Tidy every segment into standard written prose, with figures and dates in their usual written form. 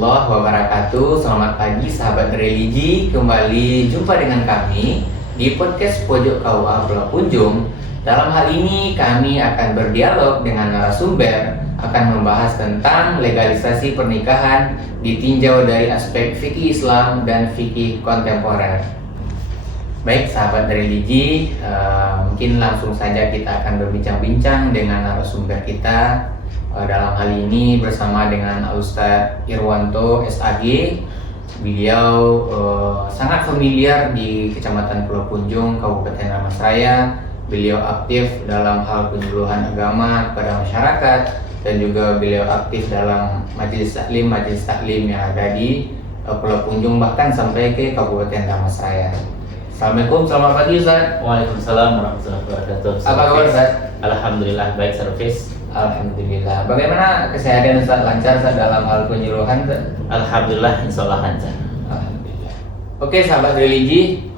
warahmatullahi wabarakatuh. Selamat pagi sahabat religi. Kembali jumpa dengan kami di podcast Pojok KUA Pulau Punjung. Dalam hal ini kami akan berdialog dengan narasumber, akan membahas tentang legalisasi pernikahan ditinjau dari aspek fikih Islam dan fikih kontemporer. Baik sahabat religi, mungkin langsung saja kita akan berbincang-bincang dengan narasumber kita. Dalam hal ini bersama dengan Ustadz Irwanto SAG. Beliau sangat familiar di Kecamatan Pulau Punjung, Kabupaten Dharmasraya. Beliau aktif dalam hal penyuluhan agama kepada masyarakat dan juga beliau aktif dalam majelis taklim yang ada di Pulau Punjung, bahkan sampai ke Kabupaten Dharmasraya. Assalamualaikum, selamat pagi Ustaz. Waalaikumsalam warahmatullahi wabarakatuh. Apa kabar Ustaz? Alhamdulillah baik, Service. Alhamdulillah. Bagaimana kesehatan Ustaz? Lancar Ustaz dalam hal penyuluhan Ustaz? Alhamdulillah, insyaallah lancar. Alhamdulillah. Oke sahabat religi,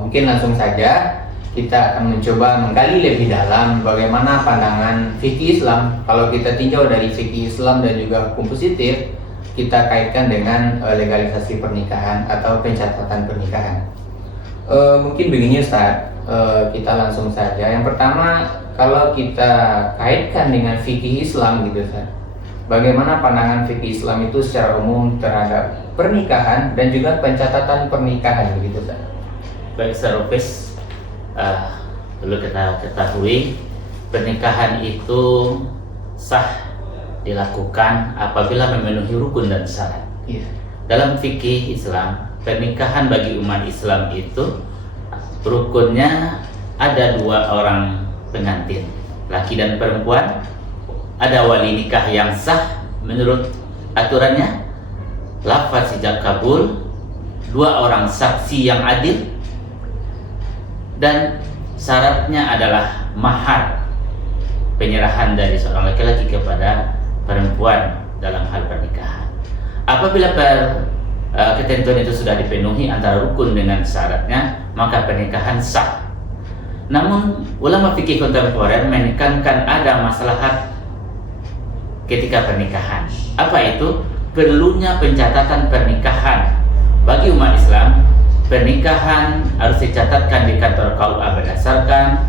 mungkin langsung saja kita akan mencoba menggali lebih dalam bagaimana pandangan fikih Islam. Kalau kita tinjau dari fikih Islam dan juga hukum positif, kita kaitkan dengan legalisasi pernikahan atau pencatatan pernikahan. Mungkin begini Ustaz, kita langsung saja. Yang pertama, kalau kita kaitkan dengan fikih Islam gitu Ustaz, bagaimana pandangan fikih Islam itu secara umum terhadap pernikahan dan juga pencatatan pernikahan begitu Ustaz? Baik, Service. Perlu kita ketahui pernikahan itu sah dilakukan apabila memenuhi rukun dan syarat. Iya. Dalam fikih Islam, pernikahan bagi umat Islam itu rukunnya ada dua orang pengantin, laki dan perempuan. Ada wali nikah yang sah menurut aturannya, lafaz ijab kabul, dua orang saksi yang adil, dan syaratnya adalah mahar, penyerahan dari seorang laki-laki kepada perempuan dalam hal pernikahan. Apabila ketentuan itu sudah dipenuhi antara rukun dengan syaratnya, maka pernikahan sah. Namun ulama fikih kontemporer menekankan ada maslahat ketika pernikahan. Apa itu? Perlunya pencatatan pernikahan. Bagi umat Islam, pernikahan harus dicatatkan di kantor KUA berdasarkan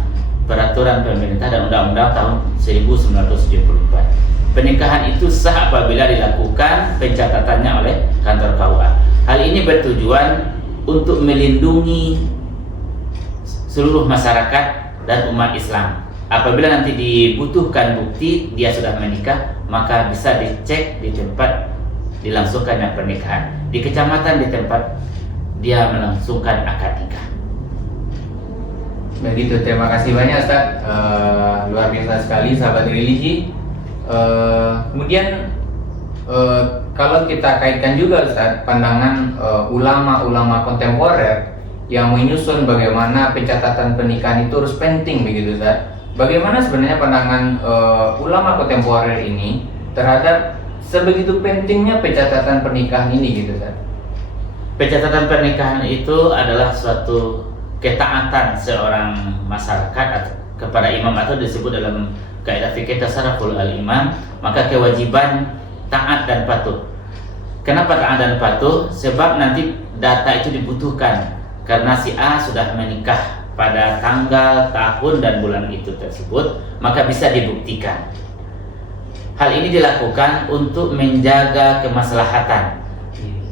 peraturan pemerintah dan undang-undang tahun 1974. Pernikahan itu sah apabila dilakukan pencatatannya oleh kantor KUA. Hal ini bertujuan untuk melindungi seluruh masyarakat dan umat Islam. Apabila nanti dibutuhkan bukti dia sudah menikah, maka bisa dicek di tempat dilangsungkannya pernikahan, di kecamatan, di tempat dia melangsungkan akad nikah. Begitu, terima kasih banyak Ustaz. Luar biasa sekali sahabat religi. Kemudian kalau kita kaitkan juga Ustaz, pandangan ulama-ulama kontemporer yang menyusun bagaimana pencatatan pernikahan itu harus penting begitu Ustaz. Bagaimana sebenarnya pandangan ulama kontemporer ini terhadap sebegitu pentingnya pencatatan pernikahan ini gitu Ustaz? Pencatatan pernikahan itu adalah suatu ketaatan seorang masyarakat kepada imam, atau disebut dalam kaidah fikih tasarruful al-imam, maka kewajiban taat dan patuh. Kenapa taat dan patuh? Sebab nanti data itu dibutuhkan karena si A sudah menikah pada tanggal, tahun, dan bulan itu tersebut, maka bisa dibuktikan. Hal ini dilakukan untuk menjaga kemaslahatan.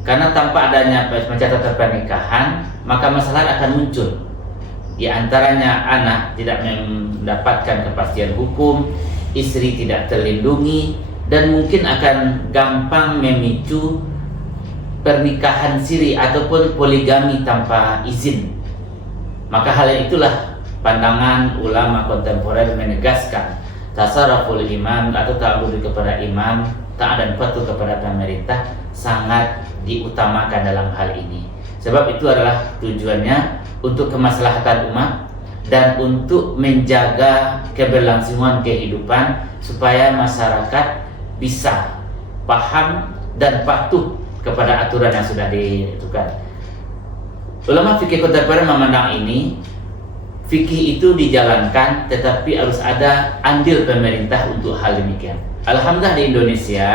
Karena tanpa adanya pencatatan pernikahan, maka masalah akan muncul. Di antaranya anak tidak mendapatkan kepastian hukum, istri tidak terlindungi, dan mungkin akan gampang memicu pernikahan siri ataupun poligami tanpa izin. Maka hal itulah pandangan ulama kontemporer menegaskan tasarruful imam atau ta'abbud kepada imam, taat dan patuh kepada pemerintah sangat diutamakan dalam hal ini. Sebab itu adalah tujuannya untuk kemaslahatan umat dan untuk menjaga keberlangsungan kehidupan supaya masyarakat bisa paham dan patuh kepada aturan yang sudah ditentukan. Ulama fikih kontemporer memandang ini, fikih itu dijalankan tetapi harus ada andil pemerintah untuk hal demikian. Alhamdulillah di Indonesia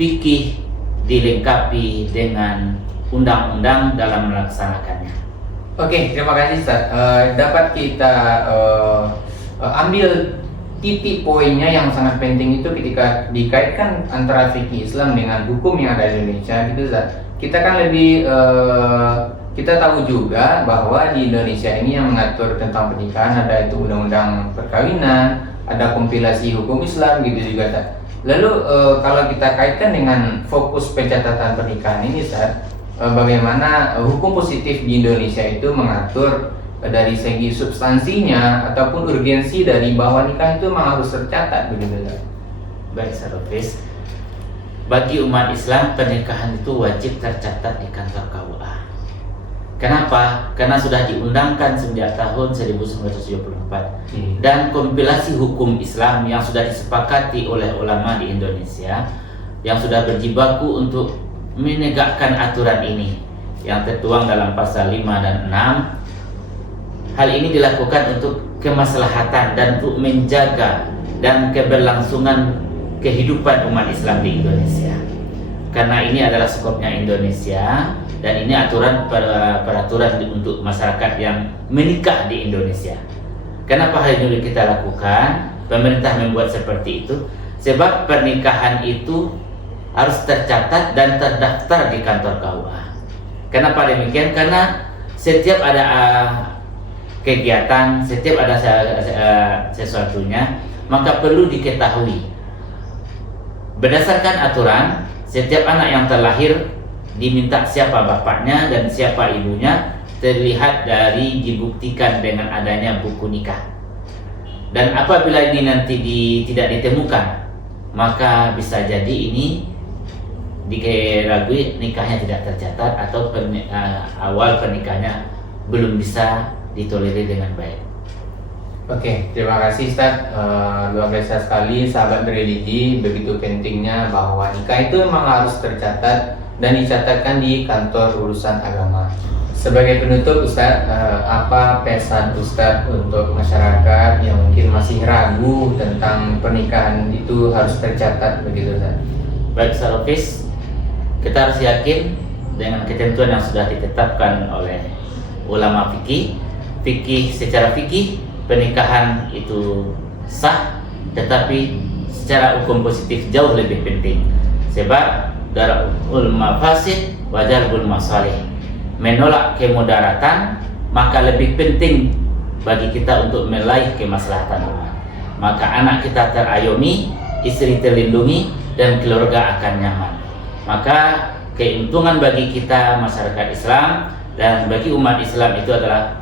fikih dilengkapi dengan undang-undang dalam melaksanakannya. Oke, terima kasih Ustaz. Dapat kita ambil titik poinnya yang sangat penting itu ketika dikaitkan antara fikih Islam dengan hukum yang ada di Indonesia, gitu Ustaz. Kita kan lebih kita tahu juga bahwa di Indonesia ini yang mengatur tentang pernikahan ada itu undang-undang perkawinan, ada kompilasi hukum Islam gitu juga Ustaz. Lalu kalau kita kaitkan dengan fokus pencatatan pernikahan ini Ustaz, bagaimana hukum positif di Indonesia itu mengatur dari segi substansinya ataupun urgensi dari bahwa nikah itu memang harus tercatat begitu Ustaz. Baik, Sarofis. Bagi umat Islam, pernikahan itu wajib tercatat di kantor KUA. Kenapa? Karena sudah diundangkan sejak tahun 1974 dan kompilasi hukum Islam yang sudah disepakati oleh ulama di Indonesia yang sudah berjibaku untuk menegakkan aturan ini yang tertuang dalam pasal 5 dan 6. Hal ini dilakukan untuk kemaslahatan dan untuk menjaga dan keberlangsungan kehidupan umat Islam di Indonesia. Karena ini adalah skopnya Indonesia dan ini peraturan untuk masyarakat yang menikah di Indonesia. Kenapa hal ini kita lakukan? Pemerintah membuat seperti itu sebab pernikahan itu harus tercatat dan terdaftar di kantor KUA. Kenapa demikian? Karena setiap ada kegiatan, setiap ada sesuatunya, maka perlu diketahui. Berdasarkan aturan, setiap anak yang terlahir diminta siapa bapaknya dan siapa ibunya terlihat dari dibuktikan dengan adanya buku nikah. Dan apabila ini nanti tidak ditemukan, maka bisa jadi ini dikeragui nikahnya tidak tercatat atau awal pernikahannya belum bisa ditolerir dengan baik. Oke, terima kasih Ustaz. Luar biasa sekali sahabat religi, begitu pentingnya bahwa nikah itu memang harus tercatat dan dicatatkan di kantor urusan agama. Sebagai penutup Ustaz, apa pesan Ustaz untuk masyarakat yang mungkin masih ragu tentang pernikahan itu harus tercatat begitu Ustaz? Baik, Sarofis, kita harus yakin dengan ketentuan yang sudah ditetapkan oleh ulama fikih. Secara fikih pernikahan itu sah, tetapi secara hukum positif jauh lebih penting. Sebab darul mafasid wa jalbul masalih, menolak kemudaratan maka lebih penting bagi kita untuk meraih kemaslahatan umat. Maka anak kita terayomi, istri terlindungi, dan keluarga akan nyaman. Maka keuntungan bagi kita masyarakat Islam dan bagi umat Islam itu adalah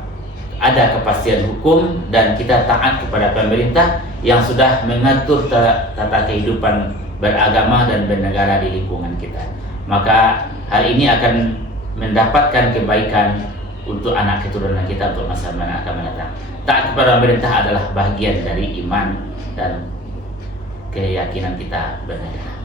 ada kepastian hukum dan kita taat kepada pemerintah yang sudah mengatur tata kehidupan beragama dan bernegara di lingkungan kita. Maka hal ini akan mendapatkan kebaikan untuk anak keturunan kita untuk masa yang akan mendatang. Taat kepada pemerintah adalah bagian dari iman dan keyakinan kita bernegara.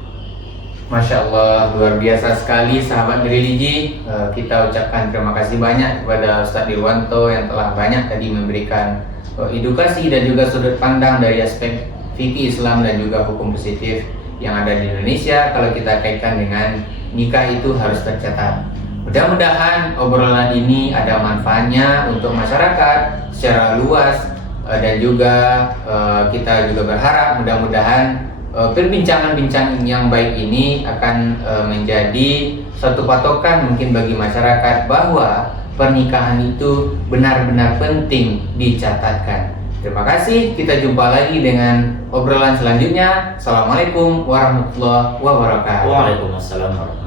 Masya Allah, luar biasa sekali sahabat religi. Kita ucapkan terima kasih banyak kepada Ustadz Dirwanto yang telah banyak tadi memberikan edukasi dan juga sudut pandang dari aspek fikih Islam dan juga hukum positif yang ada di Indonesia. Kalau kita kaitkan dengan nikah itu harus tercatat. Mudah-mudahan obrolan ini ada manfaatnya untuk masyarakat secara luas dan juga kita juga berharap mudah-mudahan perbincangan-bincangan yang baik ini akan menjadi suatu patokan mungkin bagi masyarakat bahwa pernikahan itu benar-benar penting dicatatkan. Terima kasih, kita jumpa lagi dengan obrolan selanjutnya. Assalamualaikum warahmatullahi wabarakatuh. Waalaikumsalam warahmatullahi wabarakatuh.